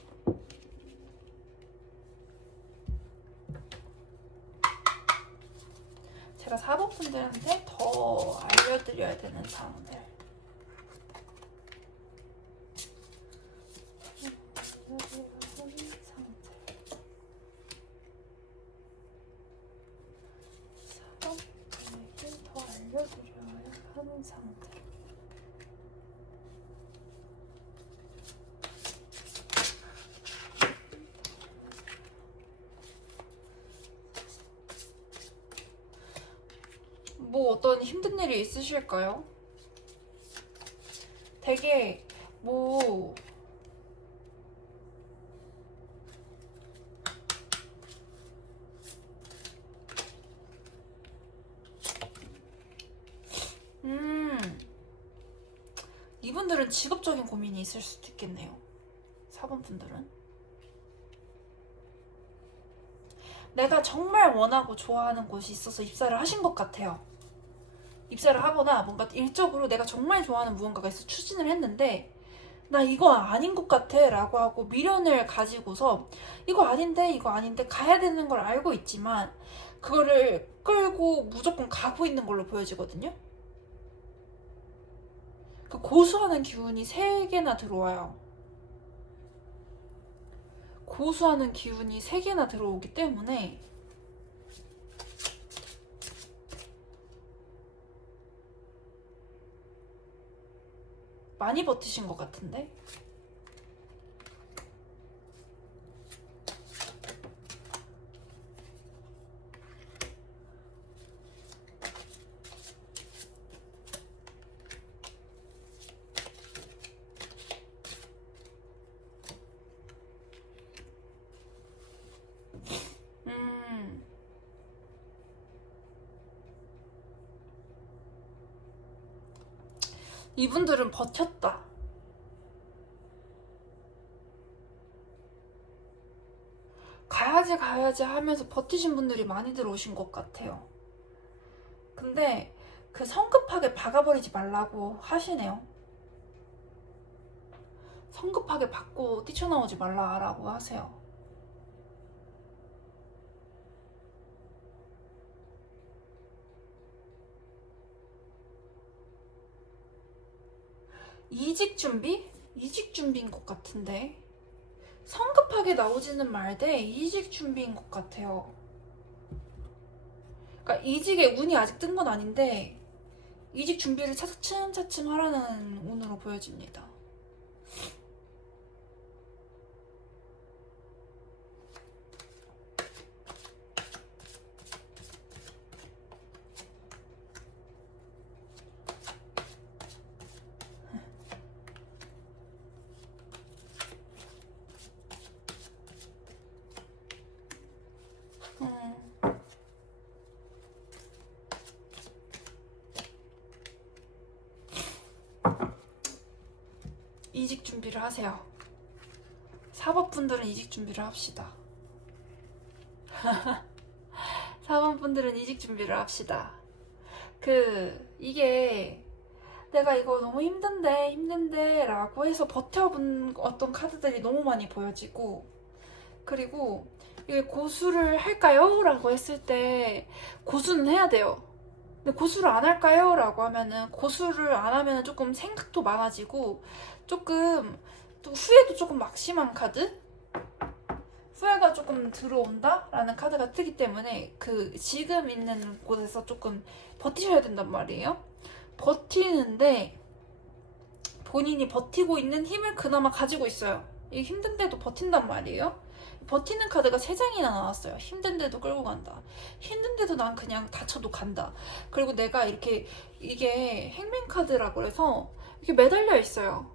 제가 4번 분들한테 더 알려드려야 되는 사항들. 더 알려드려야 하는 사항들. 뭐 어떤 힘든 일이 있으실까요? 되게 뭐 이분들은 직업적인 고민이 있을 수도 있겠네요. 4번 분들은 내가 정말 원하고 좋아하는 곳이 있어서 입사를 하신 것 같아요. 입사를 하거나 뭔가 일적으로 내가 정말 좋아하는 무언가가 있어 추진을 했는데 나 이거 아닌 것 같아 라고 하고 미련을 가지고서 이거 아닌데 가야 되는 걸 알고 있지만 그거를 끌고 무조건 가고 있는 걸로 보여지거든요. 그 고수하는 기운이 3개나 들어와요. 고수하는 기운이 3개나 들어오기 때문에 많이 버티신 것 같은데? 이분들은 버텼다. 가야지 하면서 버티신 분들이 많이 들어오신 것 같아요. 근데 그 성급하게 박아버리지 말라고 하시네요. 성급하게 박고 뛰쳐나오지 말라라고 하세요. 이직 준비? 이직 준비인 것 같은데 성급하게 나오지는 말되 이직 준비인 것 같아요. 그러니까 이직에 운이 아직 뜬 건 아닌데 이직 준비를 차츰차츰 하라는 운으로 보여집니다. 이직 준비를 하세요. 사법분들은 이직 준비를 합시다. 4번분들은 이직 준비를 합시다. 이게 내가 이거 너무 힘든데 라고 해서 버텨본 어떤 카드들이 너무 많이 보여지고 그리고 이게 고수를 할까요? 라고 했을 때 고수는 해야 돼요. 근데 고수를 안 할까요? 라고 하면은 고수를 안 하면은 조금 생각도 많아지고 조금 또 후회도 조금 막심한 카드? 후회가 조금 들어온다? 라는 카드가 뜨기 때문에 그 지금 있는 곳에서 조금 버티셔야 된단 말이에요. 버티는데 본인이 버티고 있는 힘을 그나마 가지고 있어요. 이 힘든데도 버틴단 말이에요. 버티는 카드가 3장이나 나왔어요. 힘든데도 끌고 간다. 힘든데도 난 그냥 다쳐도 간다. 그리고 내가 이렇게 이게 행맨 카드라고 해서 이렇게 매달려 있어요.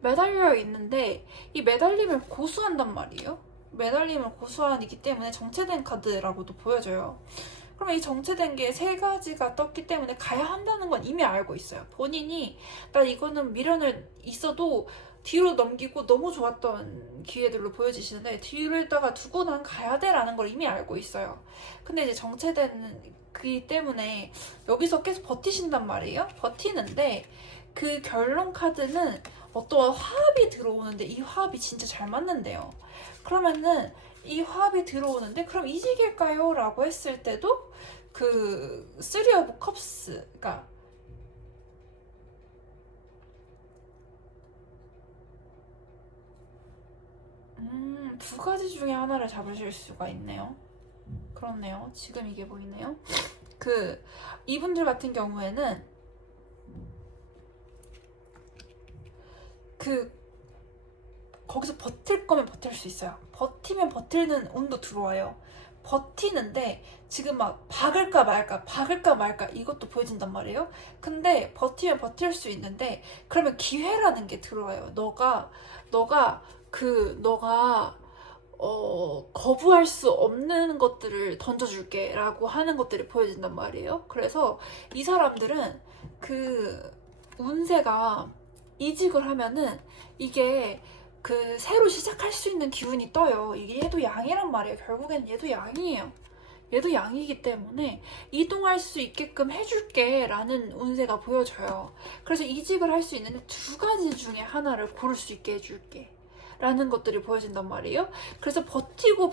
매달려 있는데 이 매달림을 고수한단 말이에요. 매달림을 고수하기 때문에 정체된 카드라고도 보여져요. 그러면 이 정체된 게 3가지가 떴기 때문에 가야 한다는 건 이미 알고 있어요. 본인이 나 이거는 미련을 있어도 뒤로 넘기고 너무 좋았던 기회들로 보여지시는데 뒤로다가 두고 난 가야 돼 라는 걸 이미 알고 있어요. 근데 이제 정체된 그기 때문에 여기서 계속 버티신단 말이에요. 버티는데 그 결론 카드는 어떤 화합이 들어오는데 이 화합이 진짜 잘 맞는데요. 그러면은 이 화합이 들어오는데 그럼 이직일까요? 라고 했을 때도 그 3 of Cups 그러니까 두 가지 중에 하나를 잡으실 수가 있네요. 그렇네요. 지금 이게 보이네요. 그 이분들 같은 경우에는 그 거기서 버틸 거면 버틸 수 있어요. 버티면 버티는 운도 들어와요. 버티는데 지금 막 박을까 말까 이것도 보여진단 말이에요. 근데 버티면 버틸 수 있는데 그러면 기회라는 게 들어와요. 너가 거부할 수 없는 것들을 던져줄게 라고 하는 것들이 보여진단 말이에요. 그래서 이 사람들은 그 운세가 이직을 하면은 이게 그 새로 시작할 수 있는 기운이 떠요. 이게 얘도 양이란 말이에요. 결국엔 얘도 양이에요. 얘도 양이기 때문에 이동할 수 있게끔 해줄게 라는 운세가 보여져요. 그래서 이직을 할 수 있는데 2가지 중에 하나를 고를 수 있게 해줄게 라는 것들이 보여진단 말이에요. 그래서 버티고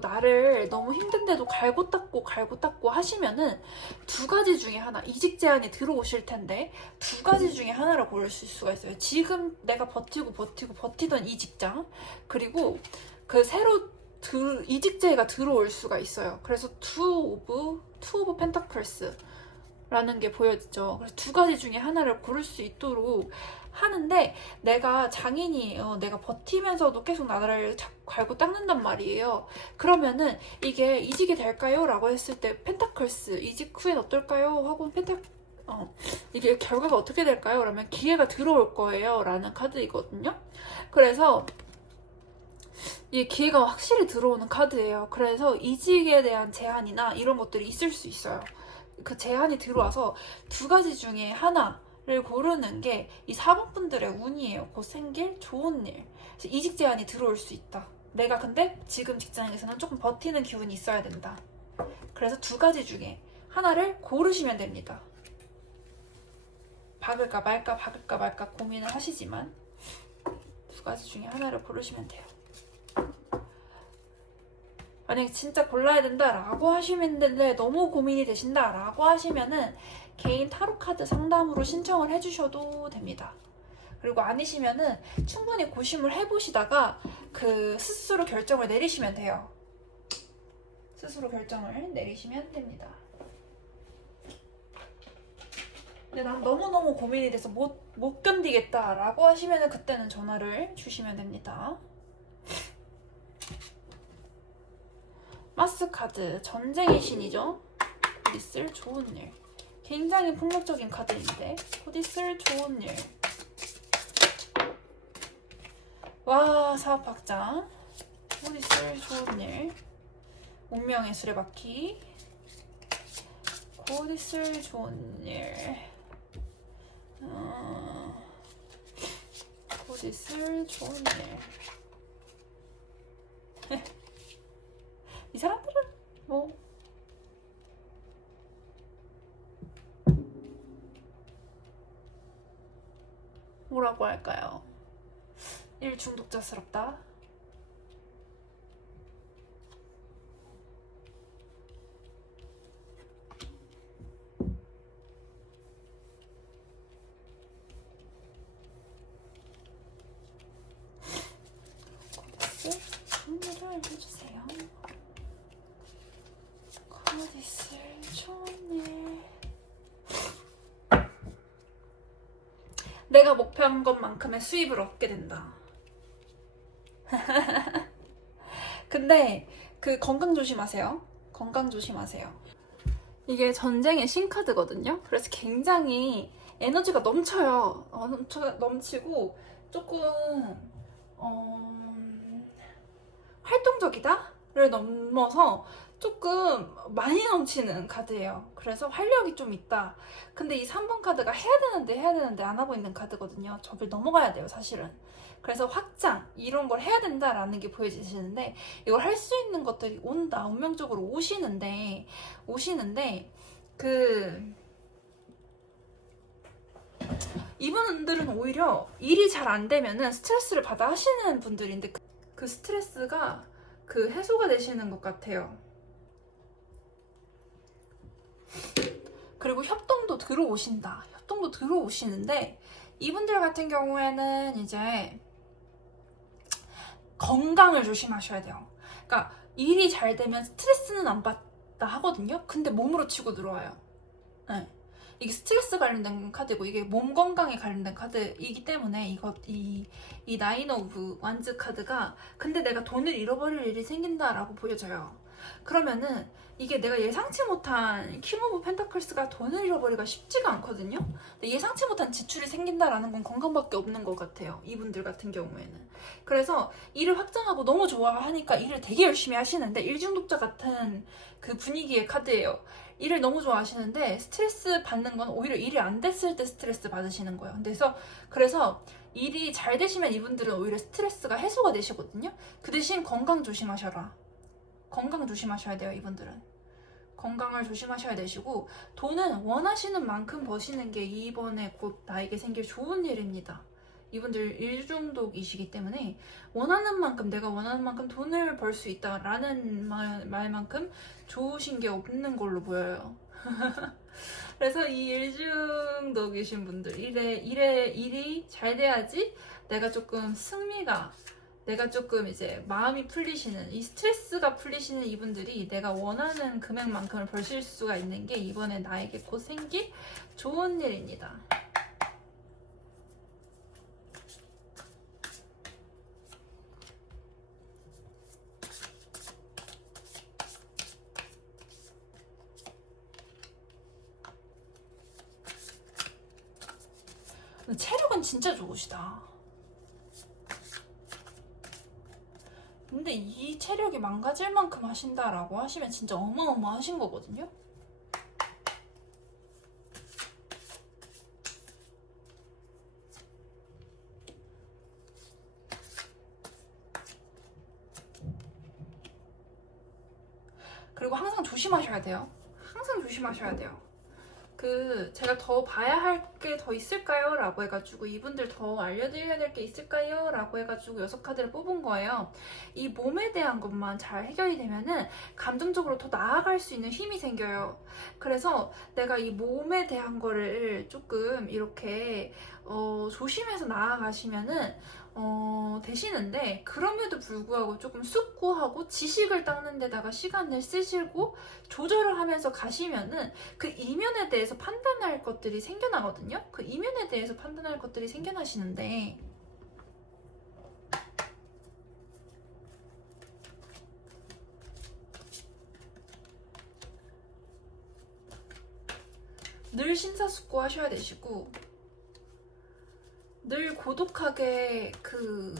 나를 너무 힘든데도 갈고 닦고 하시면은 2가지 중에 하나 이직 제안이 들어오실 텐데 2가지 중에 하나를 고르실 수가 있어요. 지금 내가 버티던 이 직장 그리고 그 새로 이직제가 들어올 수가 있어요. 그래서 투 오브 펜타클스 라는 게 보여지죠. 그래서 2가지 중에 하나를 고를 수 있도록 하는데 내가 장인이에요. 내가 버티면서도 계속 나라를 갈고 닦는단 말이에요. 그러면은 이게 이직이 될까요? 라고 했을 때 펜타클스 이직 후엔 어떨까요? 하고 이게 결과가 어떻게 될까요? 그러면 기회가 들어올 거예요. 라는 카드이거든요. 그래서 이 기회가 확실히 들어오는 카드예요. 그래서 이직에 대한 제한이나 이런 것들이 있을 수 있어요. 그 제한이 들어와서 2가지 중에 하나를 고르는 게 이 4번 분들의 운이에요. 곧 생길 좋은 일. 이직 제한이 들어올 수 있다. 내가 근데 지금 직장에서는 조금 버티는 기운이 있어야 된다. 그래서 2가지 중에 하나를 고르시면 됩니다. 박을까 말까 고민을 하시지만 2가지 중에 하나를 고르시면 돼요. 만약에 진짜 골라야 된다라고 하시는데 너무 고민이 되신다라고 하시면은 개인 타로 카드 상담으로 신청을 해주셔도 됩니다. 그리고 아니시면은 충분히 고심을 해보시다가 그 스스로 결정을 내리시면 돼요. 스스로 결정을 내리시면 됩니다. 근데 난 너무너무 고민이 돼서 못 견디겠다라고 하시면은 그때는 전화를 주시면 됩니다. 마스 카드 전쟁의 신이죠. 곧 있을 좋은 일. 굉장히 폭력적인 카드인데 곧 있을 좋은 일. 와 사업학장. 곧 있을 좋은 일. 운명의 수레바퀴. 곧 있을 좋은 일. 곧 있을 좋은 일. 이 사람들은 뭐 뭐라고 할까요? 일 중독자스럽다. 해주세요. 곧 있을 좋은 일. 내가 목표한 것만큼의 수입을 얻게 된다. 근데 그 건강 조심하세요. 건강 조심하세요. 이게 전쟁의 신카드거든요. 그래서 굉장히 에너지가 넘쳐요. 넘치고 조금 활동적이다를 넘어서 조금 많이 넘치는 카드예요. 그래서 활력이 좀 있다. 근데 이 3번 카드가 해야 되는데 안 하고 있는 카드거든요. 저길 넘어가야 돼요, 사실은. 그래서 확장 이런 걸 해야 된다라는 게 보여지시는데 이걸 할 수 있는 것들이 온다. 운명적으로 오시는데 이분들은 오히려 일이 잘 안 되면은 스트레스를 받아 하시는 분들인데 그 스트레스가 해소가 되시는 것 같아요. 그리고 협동도 들어오신다. 협동도 들어오시는데 이분들 같은 경우에는 이제 건강을 조심하셔야 돼요. 그러니까 일이 잘 되면 스트레스는 안 받다 하거든요. 근데 몸으로 치고 들어와요. 네. 이게 스트레스 관련된 카드고 이게 몸 건강에 관련된 카드이기 때문에 이 나인 오브 완즈 카드가 근데 내가 돈을 잃어버릴 일이 생긴다라고 보여져요. 그러면은 이게 내가 예상치 못한 킹 오브 펜타클스가 돈을 잃어버리기가 쉽지가 않거든요. 근데 예상치 못한 지출이 생긴다라는 건 건강밖에 없는 것 같아요. 이분들 같은 경우에는. 그래서 일을 확장하고 너무 좋아하니까 일을 되게 열심히 하시는데 일중독자 같은 그 분위기의 카드예요. 일을 너무 좋아하시는데 스트레스 받는 건 오히려 일이 안 됐을 때 스트레스 받으시는 거예요. 그래서 일이 잘 되시면 이분들은 오히려 스트레스가 해소가 되시거든요. 그 대신 건강 조심하셔라. 건강 조심하셔야 돼요, 이분들은. 건강을 조심하셔야 되시고 돈은 원하시는 만큼 버시는 게 이번에 곧 나에게 생길 좋은 일입니다. 이분들 일중독이시기 때문에 내가 원하는 만큼 돈을 벌 수 있다라는 말만큼 좋으신 게 없는 걸로 보여요. 그래서 이 일중독이신 분들 일이 잘 돼야지 내가 조금 이제 마음이 풀리시는 이 스트레스가 풀리시는 이분들이 내가 원하는 금액만큼을 벌실 수가 있는 게 이번에 나에게 곧 생길 좋은 일입니다. 체력은 진짜 좋으시다. 근데 이 체력이 망가질 만큼 하신다라고 하시면 진짜 어마어마하신 거거든요. 그리고 항상 조심하셔야 돼요. 항상 조심하셔야 돼요. 제가 더 봐야 할 게 더 있을까요? 라고 해가지고 이분들 더 알려드려야 될 게 있을까요? 라고 해가지고 6카드를 뽑은 거예요. 이 몸에 대한 것만 잘 해결이 되면은 감정적으로 더 나아갈 수 있는 힘이 생겨요. 그래서 내가 이 몸에 대한 거를 조금 이렇게 조심해서 나아가시면은 되시는데 그럼에도 불구하고 조금 숙고하고 지식을 닦는 데다가 시간을 쓰시고 조절을 하면서 가시면은 그 이면에 대해서 판단할 것들이 생겨나거든요. 그 이면에 대해서 판단할 것들이 생겨나시는데 늘 심사숙고 하셔야 되시고 늘 고독하게 그걸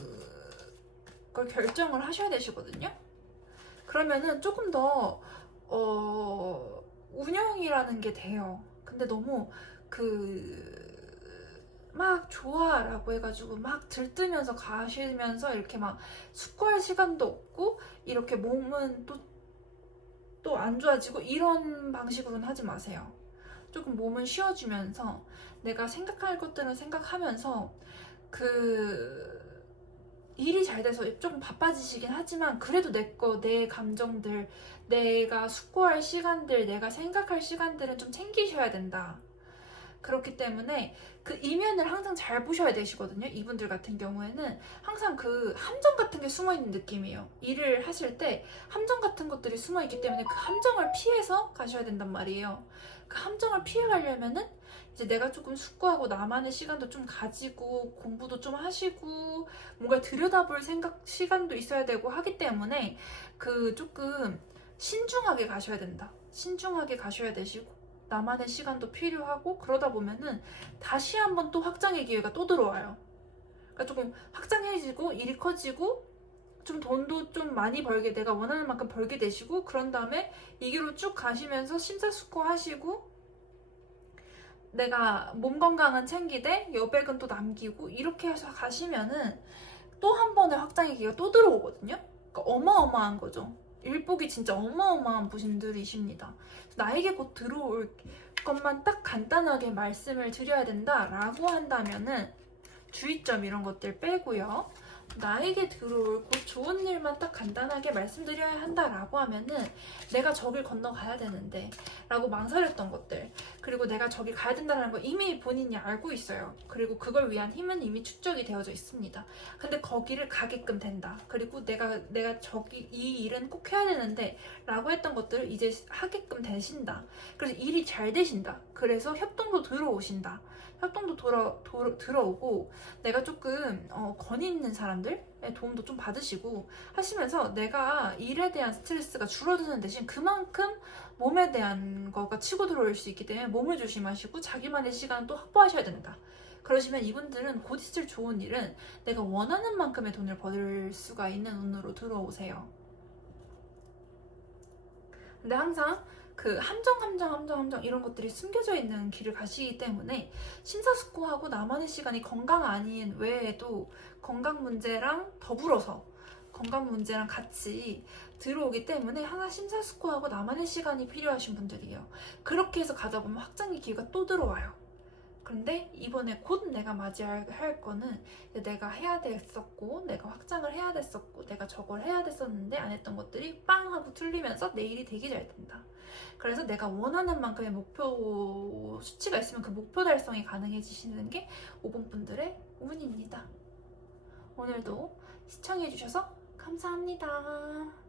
결정을 하셔야 되시거든요. 그러면은 조금 더 운영이라는 게 돼요. 근데 너무 막 좋아라고 해가지고 막 들뜨면서 가시면서 이렇게 막 숙고할 시간도 없고 이렇게 몸은 또 안 좋아지고 이런 방식으로는 하지 마세요. 조금 몸은 쉬어주면서 내가 생각할 것들은 생각하면서 일이 잘 돼서 조금 바빠지시긴 하지만 그래도 내 감정들, 내가 숙고할 시간들, 내가 생각할 시간들은 좀 챙기셔야 된다. 그렇기 때문에 그 이면을 항상 잘 보셔야 되시거든요. 이분들 같은 경우에는 항상 그 함정 같은 게 숨어있는 느낌이에요. 일을 하실 때 함정 같은 것들이 숨어있기 때문에 그 함정을 피해서 가셔야 된단 말이에요. 그 함정을 피해 가려면은 이제 내가 조금 숙고하고 나만의 시간도 좀 가지고 공부도 좀 하시고 뭔가 들여다볼 시간도 있어야 되고 하기 때문에 그 조금 신중하게 가셔야 된다. 신중하게 가셔야 되시고 나만의 시간도 필요하고 그러다 보면은 다시 한번 또 확장의 기회가 또 들어와요. 그러니까 조금 확장해지고 일이 커지고 좀 돈도 좀 많이 벌게 내가 원하는 만큼 벌게 되시고 그런 다음에 이 길로 쭉 가시면서 심사숙고하시고 내가 몸 건강은 챙기되 여백은 또 남기고 이렇게 해서 가시면은 또 한 번의 확장의 기회가 또 들어오거든요. 그러니까 어마어마한 거죠. 일복이 진짜 어마어마한 분들이십니다. 나에게 곧 들어올 것만 딱 간단하게 말씀을 드려야 된다라고 한다면은 주의점 이런 것들 빼고요. 나에게 들어올 곧 좋은 일만 딱 간단하게 말씀드려야 한다라고 하면은 내가 저길 건너가야 되는데 라고 망설였던 것들, 그리고 내가 저길 가야 된다는 거 이미 본인이 알고 있어요. 그리고 그걸 위한 힘은 이미 축적이 되어져 있습니다. 근데 거기를 가게끔 된다. 그리고 내가 저기 이 일은 꼭 해야 되는데 라고 했던 것들을 이제 하게끔 되신다. 그래서 일이 잘 되신다. 그래서 협동도 들어오신다. 협동도 들어오고 내가 조금 권위 있는 사람들의 도움도 좀 받으시고 하시면서 내가 일에 대한 스트레스가 줄어드는 대신 그만큼 몸에 대한 거가 치고 들어올 수 있기 때문에 몸을 조심하시고 자기만의 시간을 또 확보하셔야 된다. 그러시면 이분들은 곧 있을 좋은 일은 내가 원하는 만큼의 돈을 벌 수가 있는 운으로 들어오세요. 근데 항상 그 함정 이런 것들이 숨겨져 있는 길을 가시기 때문에 심사숙고하고 나만의 시간이 건강 아닌 외에도 건강 문제랑 더불어서 건강 문제랑 같이 들어오기 때문에 항상 심사숙고하고 나만의 시간이 필요하신 분들이에요. 그렇게 해서 가다 보면 확장의 기회가 또 들어와요. 그런데 이번에 곧 내가 맞이할 거는 내가 해야 됐었고 내가 확장을 해야 됐었고 내가 저걸 해야 됐었는데 안 했던 것들이 빵 하고 틀리면서 내 일이 되게 잘 된다. 그래서 내가 원하는 만큼의 목표 수치가 있으면 그 목표 달성이 가능해지시는 게 5번 분들의 운입니다. 오늘도 시청해주셔서 감사합니다.